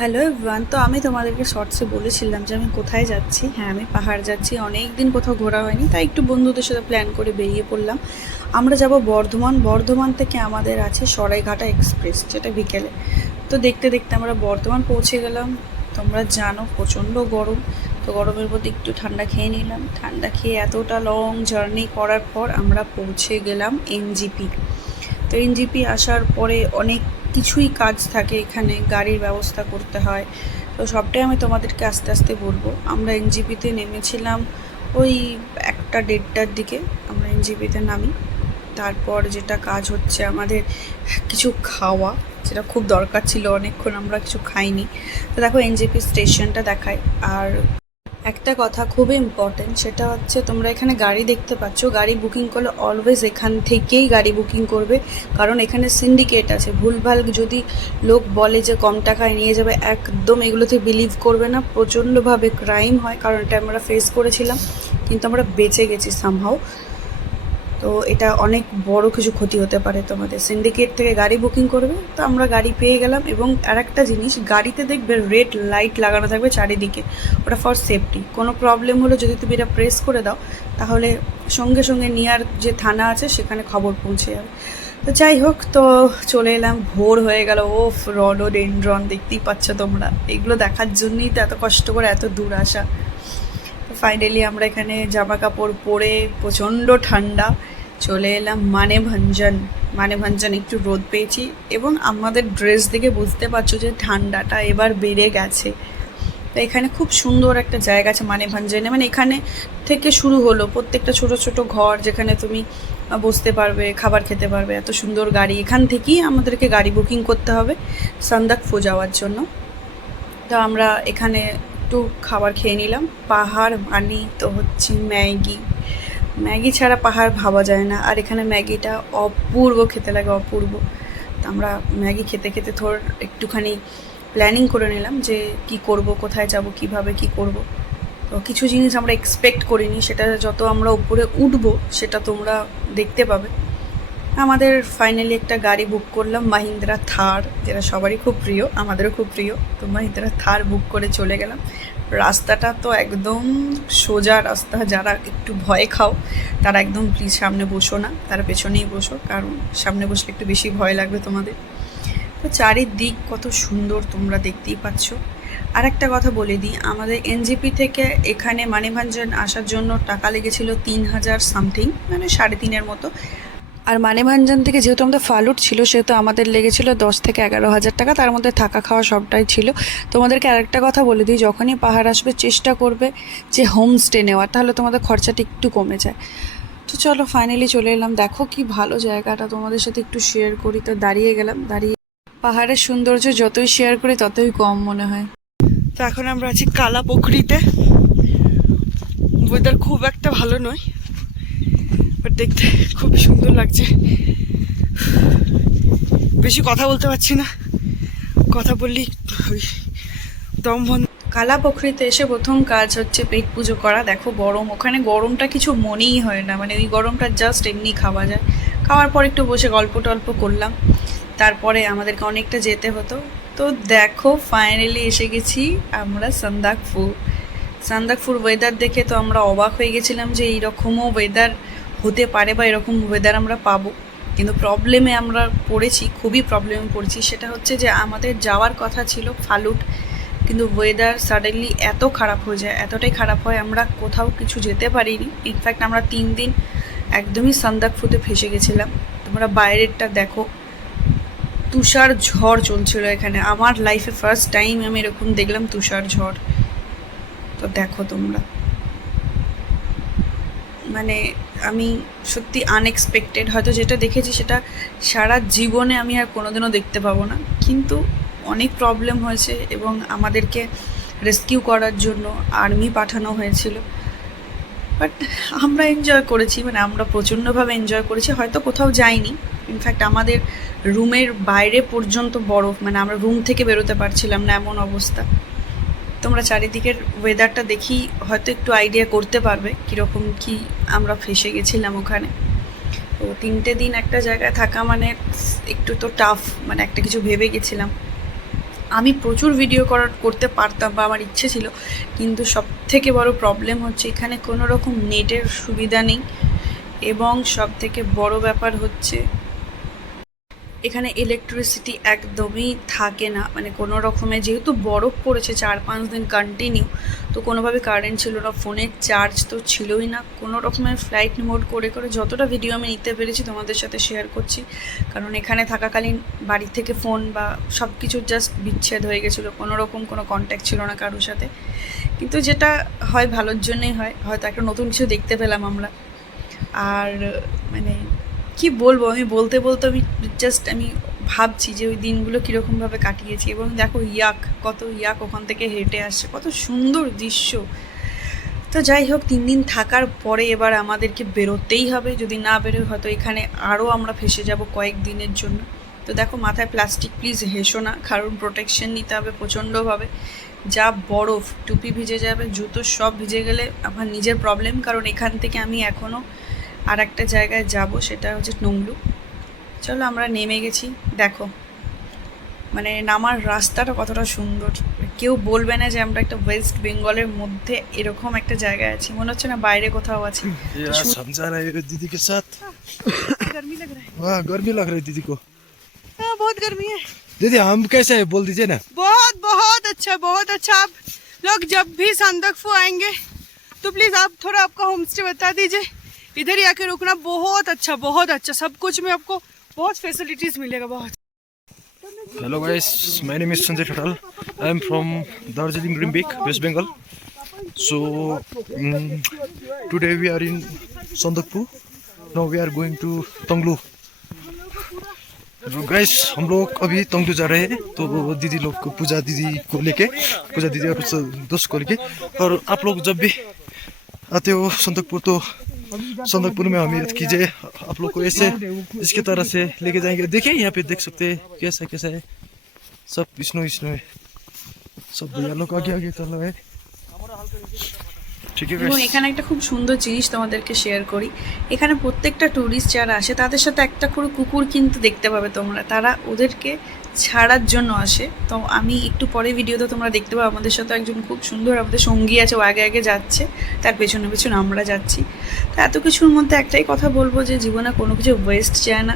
Hello everyone তো আমি তোমাদেরকে শর্টসে বলেছিলাম যে আমি কোথায় যাচ্ছি। হ্যাঁ আমি পাহাড় যাচ্ছি। অনেক দিন কোথাও ঘোরা হয়নি, তাই একটু বন্ধুদের সাথে প্ল্যান করে বেরিয়ে পড়লাম। আমরা যাব বর্ধমান। বর্ধমান থেকে আমাদের আছে সরাইঘাটা এক্সপ্রেস যেটা বিকেলে। তো দেখতে দেখতে আমরা বর্ধমান পৌঁছে গেলাম। তোমরা জানো প্রচণ্ড গরম। তো গরমের মধ্যে একটু ঠান্ডা খেয়ে নিলাম। ঠান্ডা খেয়ে এতটা লং জার্নি করার পর আমরা পৌঁছে গেলাম এনজিপি তো এনজিপি আসার পরে অনেক কিছুই কাজ থাকে এখানে, গাড়ির ব্যবস্থা করতে হয়। তো সবটাই আমি তোমাদেরকে আস্তে আস্তে বলব। আমরা এনজিপিতে নেমেছিলাম ওই একটা দেড়টার দিকে, আমরা এনজিপিতে নামি। তারপর যেটা কাজ হচ্ছে আমাদের কিছু খাওয়া, যেটা খুব দরকার ছিল, অনেকক্ষণ আমরা কিছু খাইনি। তো দেখো, এনজিপি স্টেশনটা দেখায়। আর একটা কথা খুবই ইম্পর্টেন্ট সেটা হচ্ছে তোমরা এখানে গাড়ি দেখতে পাচ্ছ। গাড়ি বুকিং করলে অলওয়েজ এখান থেকেই গাড়ি বুকিং করবে। কারণ এখানে সিন্ডিকেট আছে। ভুলভাল যদি লোক বলে যে কম টাকায় নিয়ে যাবে, একদম এগুলোতে বিলিভ করবে না। প্রচণ্ডভাবে ক্রাইম হয়, কারণ এটা আমরা ফেস করেছিলাম। কিন্তু আমরা বেঁচে গেছি সামহাও তো এটা অনেক বড় কিছু ক্ষতি হতে পারে তোমাদের। সিন্ডিকেট থেকে গাড়ি বুকিং করবে, তো আমরা গাড়ি পেয়ে গেলাম এবং আরেকটা জিনিস, গাড়িতে দেখবে রেড লাইট লাগানো থাকবে চারিদিকে, ওটা ফর সেফটি কোনো প্রবলেম হলো যদি তুমি এটা প্রেস করে দাও, তাহলে সঙ্গে সঙ্গে নিয়ার যে থানা আছে, সেখানে খবর পৌঁছে যাবে। তো যাই হোক, তো চলে এলাম, ভোর হয়ে গেল, ওফ ও রডোডেন্ড্রন দেখতেই পাচ্ছ তোমরা। এগুলো দেখার জন্যই তো এত কষ্ট করে, এত দূর আসা ফাইনালি আমরা এখানে জামা কাপড় পরে প্রচণ্ড ঠান্ডা চলে এলাম মানে ভঞ্জন মানে ভঞ্জন একটু রোদ পেয়েছি এবং আমাদের ড্রেস দেখে বুঝতে পারছ যে ঠান্ডাটা এবার বেড়ে গেছে। তো এখানে খুব সুন্দর একটা জায়গা আছে মানে ভঞ্জনে মানে এখানে থেকে শুরু হলো প্রত্যেকটা ছোট ছোট ঘর যেখানে তুমি বসতে পারবে, খাবার খেতে পারবে, এত সুন্দর গাড়ি। এখান থেকেই আমাদেরকে গাড়ি বুকিং করতে হবে সান্দাকফু যাওয়ার জন্য। তো আমরা এখানে একটু খাবার খেয়ে নিলাম। পাহাড় মানি তো হচ্ছে ম্যাগি। ম্যাগি ছাড়া পাহাড় ভাবা যায় না। আর এখানে ম্যাগিটা অপূর্ব, খেতে লাগে অপূর্ব। তো আমরা ম্যাগি খেতে খেতে ধর একটুখানি প্ল্যানিং করে নিলাম যে কি করব, কোথায় যাব, কীভাবে কি করব। তো কিছু জিনিস আমরা এক্সপেক্ট করিনি। সেটা যত আমরা উপরে উঠব, সেটা তোমরা দেখতে পাবে। আমাদের ফাইনালি একটা গাড়ি বুক করলাম মাহিন্দ্রা থার যেটা সবারই খুব প্রিয়, আমাদেরও খুব প্রিয়। তো মাহিন্দ্রা থার বুক করে চলে গেলাম। রাস্তাটা তো একদম সোজা রাস্তা, যারা একটু ভয় খাও, তারা একদম প্লিজ সামনে বসো না, তারা পেছনেই বসো, কারণ সামনে বসলে একটু বেশি ভয় লাগবে তোমাদের। তো চারিদিক কত সুন্দর তোমরা দেখতেই পাচ্ছ। আর একটা কথা বলে দিই, আমাদের এনজিপি থেকে এখানে মানিভাঞ্জন আসার জন্য টাকা লেগেছিল তিন হাজার সামথিং মানে সাড়ে তিনের মতো। আর মানে মানেভাঞ্জন থেকে যেহেতু আমাদের ফালুট ছিল, সেহেতু আমাদের লেগেছিল দশ থেকে এগারো হাজার টাকা, তার মধ্যে থাকা খাওয়া সবটাই ছিল। তোমাদেরকে আরেকটা কথা বলে দিই, যখনই পাহাড় আসবে, চেষ্টা করবে যে হোমস্টে নেওয়ার, তাহলে তোমাদের খরচাটা একটু কমে যায়। তো চলো ফাইনালি চলে এলাম। দেখো কি ভালো জায়গাটা, তোমাদের সাথে একটু শেয়ার করি। তো দাঁড়িয়ে গেলাম, দাঁড়িয়ে পাহাড়ের সৌন্দর্য যতই শেয়ার করি, ততই কম মনে হয়। তো এখন আমরা আছি কালা পুকুরিতে ওয়েদার খুব একটা ভালো নয়। বাট দেখতে খুব সুন্দর লাগছে। বেশি কথা বলতে পারছি না। কথা বললি, ওই দম কালা পুকুরিতে এসে প্রথম কাজ হচ্ছে পেট পুজো করা। দেখো গরম, ওখানে গরমটা কিছু মনেই হয় না। মানে ওই গরমটা জাস্ট এমনি খাওয়া যায়। খাওয়ার পর একটু বসে গল্প টল্প করলাম। তারপরে আমাদেরকে অনেকটা যেতে হতো। তো দেখো ফাইনালি এসে গেছি আমরা সান্দাকফুর সান্দাকফুর ওয়েদার দেখে তো আমরা অবাক হয়ে গেছিলাম যে এইরকমও ওয়েদার হতে পারে বা এরকম ওয়েদার আমরা পাবো। কিন্তু প্রবলেমে আমরা পড়েছি, খুবই প্রবলেমে পড়েছি, সেটা হচ্ছে যে আমাদের যাওয়ার কথা ছিল ফালুট, কিন্তু ওয়েদার সাডেনলি এত খারাপ হয়ে যায়, এতটাই খারাপ হয়, আমরা কোথাও কিছু যেতে পারিনি। ইনফ্যাক্ট আমরা তিন দিন একদমই সান্দাকফুতে ফেসে গেছিলাম। তোমরা বাইরেরটা দেখো, তুষার ঝড় চলছিল এখানে। আমার লাইফে ফার্স্ট টাইম আমি এরকম দেখলাম তুষার ঝড়। তো দেখো তোমরা। মানে আমি সত্যি আনএক্সপেক্টেড হয়তো যেটা দেখেছি সেটা সারা জীবনে আমি আর কোনোদিনও দেখতে পাবো না। কিন্তু অনেক প্রবলেম হয়েছে এবং আমাদেরকে রেস্কিউ করার জন্য আর্মি পাঠানো হয়েছিল। বাট আমরা এনজয় করেছি মানে আমরা প্রচণ্ডভাবে এনজয় করেছি। হয়তো কোথাও যাইনি। ইনফ্যাক্ট আমাদের রুমের বাইরে পর্যন্ত বরফ মানে আমরা রুম থেকে বেরোতে পারছিলাম না এমন অবস্থা। তোমরা চারিদিকের ওয়েদারটা দেখি হয়তো একটু আইডিয়া করতে পারবে কীরকম কি আমরা ফেসে গেছিলাম ওখানে। তো তিনটে দিন একটা জায়গায় থাকা মানে একটু তো টাফ মানে একটা কিছু ভেবে গেছিলাম। আমি প্রচুর ভিডিও করার করতে পারতাম বা আমার ইচ্ছে ছিল, কিন্তু সব থেকে বড় প্রবলেম হচ্ছে এখানে কোনো রকম নেটের সুবিধা নেই। এবং সব থেকে বড় ব্যাপার হচ্ছে এখানে ইলেকট্রিসিটি একদমই থাকে না। মানে কোনো রকমে যেহেতু বরফ পড়েছে চার পাঁচ দিন কন্টিনিউ তো কোনোভাবে কারেন্ট ছিল না ফোনের চার্জ তো ছিলই না। কোনো রকমের ফ্লাইট মোড করে করে যতটা ভিডিও আমি নিতে পেরেছি তোমাদের সাথে শেয়ার করছি। কারণ এখানে থাকাকালীন বাড়ি থেকে ফোন বা সব কিছু জাস্ট বিচ্ছেদ হয়ে গেছিল। কোনো রকম কোনো কন্ট্যাক্ট ছিল না কারোর সাথে। কিন্তু যেটা হয় ভালোর জন্যই হয়। হয়তো একটা নতুন কিছু দেখতে পেলাম আমরা। আর মানে কি বলব? আমি বলতে বলতে আমি জাস্ট আমি ভাবছি যে ওই দিনগুলো কীরকমভাবে কাটিয়েছি এবং দেখো ইয়াক, কত ইয়াক ওখান থেকে হেঁটে আসছে, কত সুন্দর দৃশ্য। তো যাই হোক, তিন দিন থাকার পরে এবার আমাদেরকে বেরোতেই হবে। যদি না বেরোয় হয়তো এখানে আরও আমরা ফেসে যাব কয়েক দিনের জন্য। তো দেখো, মাথায় প্লাস্টিক প্লিজ হেসো না, কারণ প্রোটেকশন নিতে হবে প্রচণ্ডভাবে। যা বরফ, টুপি ভিজে যাবে, জুতো সব ভিজে গেলে আমার নিজের প্রবলেম কারণ এখান থেকে আমি এখনও আর একটা জায়গায় যাব সেটা হচ্ছে টংলু চলো আমরা নেমে গেছি দেখো মানে নামার রাস্তাটা কতটা সুন্দর কেউ বলবে না যে আমরা একটা ওয়েস্ট বেঙ্গলের মধ্যে এরকম একটা জায়গায় আছি মনে হচ্ছে না বাইরে কোথাও আছি यार समझा रहे हो दीदी के साथ गर्मी लग रहा है हाँ गर्मी लग रही दीदी को हाँ, बहुत गर्मी है दीदी हम कैसे है बोल दीजिए ना बहुत बहुत अच्छा बहुत अच्छा आप लोग जब भी संदकफू आएंगे तो प्लीज आप थोड़ा आपका होम स्टे बता दीजिए इधर ही आके रुकना बहुत अच्छा बहुत अच्छा। सब कुछ में आपको बहुत फैसिलिटीज़ मिलेगा, बहुत। Hello guys my name is Sanjay Khatal I am from Darjeeling Rimbik West Bengal so today we are in Sandakphu now we are going to Tanglu guys हम लोग अभी तंगलू जा रहे हैं। तो दीदी लोग को, पूजा दीदी को लेके, पूजा दीदी और दोस्त को लेके। और आप लोग जब भी आते हो संदकपुर तो संदकपुर में हमें कीजिए आप लोग को ऐसे इसके तरह से लेके जाएंगे देखिए यहाँ पे देख सकते हैं कैसा कैसा है सब स्नो स्नो है सब भैया लोग आगे आगे चल रहे हैं ठीक है এবং guys? এখানে একটা খুব সুন্দর জিনিস তোমাদেরকে শেয়ার করি এখানে প্রত্যেকটা ট্যুরিস্ট যারা আসে তাদের সাথে একটা করে কুকুর কিন্তু দেখতে পাবে তোমরা তারা ওদেরকে ছাড়ার জন্য আসে। তো আমি একটু পরে ভিডিওতে তোমরা দেখতে পাবো আমাদের সাথে একজন খুব সুন্দর, আমাদের সঙ্গী আছে, ও আগে আগে যাচ্ছে, তার পেছনে পেছনে আমরা যাচ্ছি। তো এত কিছুর মধ্যে একটাই কথা বলব যে, জীবনে কোনো কিছু ওয়েস্ট যায় না।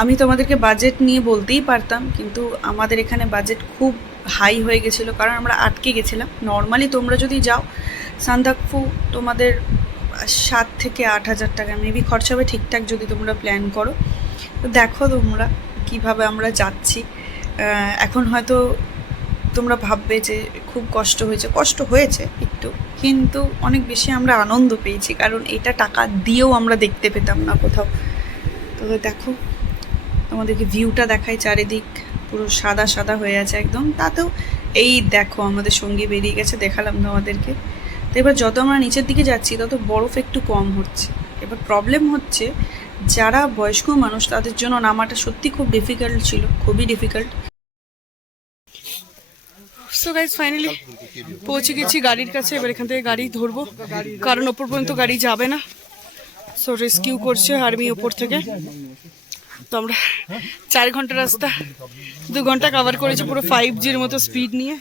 আমি তোমাদেরকে বাজেট নিয়ে বলতেই পারতাম, কিন্তু আমাদের এখানে বাজেট খুব হাই হয়ে গেছিল, কারণ আমরা আটকে গেছিলাম। নর্মালি তোমরা যদি যাও, সান্দাকফু তোমাদের সাত থেকে আট হাজার টাকা মেবি খরচা হবে ঠিকঠাক যদি তোমরা প্ল্যান করো। তো দেখো তোমরা কীভাবে আমরা যাচ্ছি। এখন হয়তো তোমরা ভাববে যে খুব কষ্ট হয়েছে। কষ্ট হয়েছে একটু। কিন্তু অনেক বেশি আমরা আনন্দ পেয়েছি, কারণ এটা টাকা দিয়েও আমরা দেখতে পেতাম না কোথাও। তো দেখো, তোমাদেরকে ভিউটা দেখাই চারিদিক, পুরো সাদা সাদা হয়ে আছে একদম। তাতেও এই দেখো, আমাদের সঙ্গী বেরিয়ে গেছে, দেখালাম তোমাদেরকে। তো এবার যত আমরা নিচের দিকে যাচ্ছি, তত বরফ একটু কম হচ্ছে। এবার প্রবলেম হচ্ছে যারা বয়স্ক মানুষ তাদের জন্য নামাটা সত্যি খুব ডিফিকাল্ট ছিল খুবই ডিফিকাল্ট সো গাইজ ফাইনালি পৌঁছে গেছি গাড়ির কাছে এবার এখান থেকে গাড়ি ধরবো। কারণ ওপর পর্যন্ত গাড়ি যাবে না। সো রেস্কিউ করছে আর্মি ওপর থেকে। তো আমরা চার ঘণ্টা রাস্তা দু ঘণ্টা কভার করেছি পুরো ফাইভ জির মতো স্পিড নিয়ে।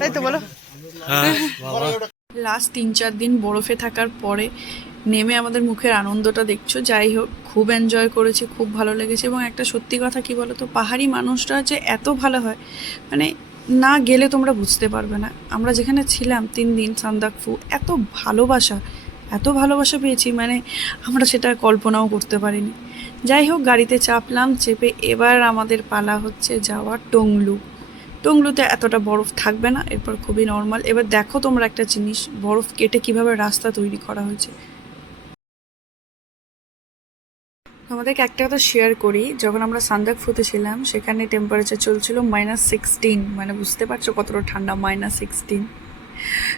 তাই তো বলো? লাস্ট তিন চার দিন বরফে থাকার পরে নেমে আমাদের মুখের আনন্দটা দেখছ। যাই হোক, খুব এনজয় করেছি, খুব ভালো লেগেছে এবং একটা সত্যি কথা কি বলো তো পাহাড়ি মানুষরা যে এত ভালো হয় মানে না গেলে তোমরা বুঝতে পারবে না। আমরা যেখানে ছিলাম তিন দিন, সান্দাকফু, এত ভালোবাসা এত ভালোবাসা পেয়েছি মানে আমরা সেটা কল্পনাও করতে পারিনি। যাই হোক, গাড়িতে চাপলাম, চেপে এবার আমাদের পালা হচ্ছে যাওয়া টংলু। টংলুতে এতটা বরফ থাকবে না, এরপর খুবই নর্মাল এবার দেখো তোমরা একটা জিনিস, বরফ কেটে কীভাবে রাস্তা তৈরি করা হয়েছে। আমাদেরকে একটা কথা শেয়ার করি যখন আমরা সান্দাকফুতে ছিলাম সেখানে টেম্পারেচার চলছিল মাইনাস সিক্সটিন মানে বুঝতে পারছ কতটা ঠান্ডা মাইনাস সিক্সটিন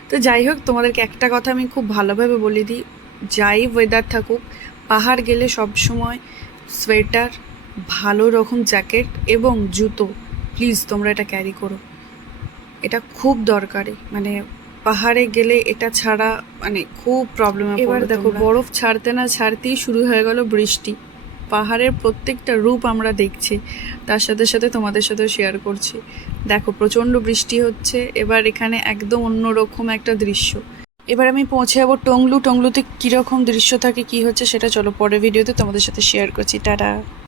তো যাই হোক তোমাদেরকে একটা কথা আমি খুব ভালোভাবে বলে দিই যাই ওয়েদার থাকুক পাহাড় গেলে সব সময় সোয়েটার ভালো রকম জ্যাকেট এবং জুতো প্লিজ তোমরা এটা ক্যারি করো। এটা খুব দরকারি মানে পাহাড়ে গেলে এটা ছাড়া মানে খুব প্রবলেম এবার দেখো বরফ ছাড়তে না ছাড়তেই শুরু হয়ে গেল বৃষ্টি। পাহাড়ের প্রত্যেকটা রূপ আমরা দেখছি, তার সাথে সাথে তোমাদের সাথে শেয়ার করছি। দেখো, প্রচণ্ড বৃষ্টি হচ্ছে, এবার এখানে একদম অন্যরকম একটা দৃশ্য। এবার আমি পৌঁছে যাব টংলু। টংলুতে কীরকম দৃশ্য থাকে, কি হচ্ছে সেটা চলো পরের ভিডিওতে তোমাদের সাথে শেয়ার করছি। টাটা!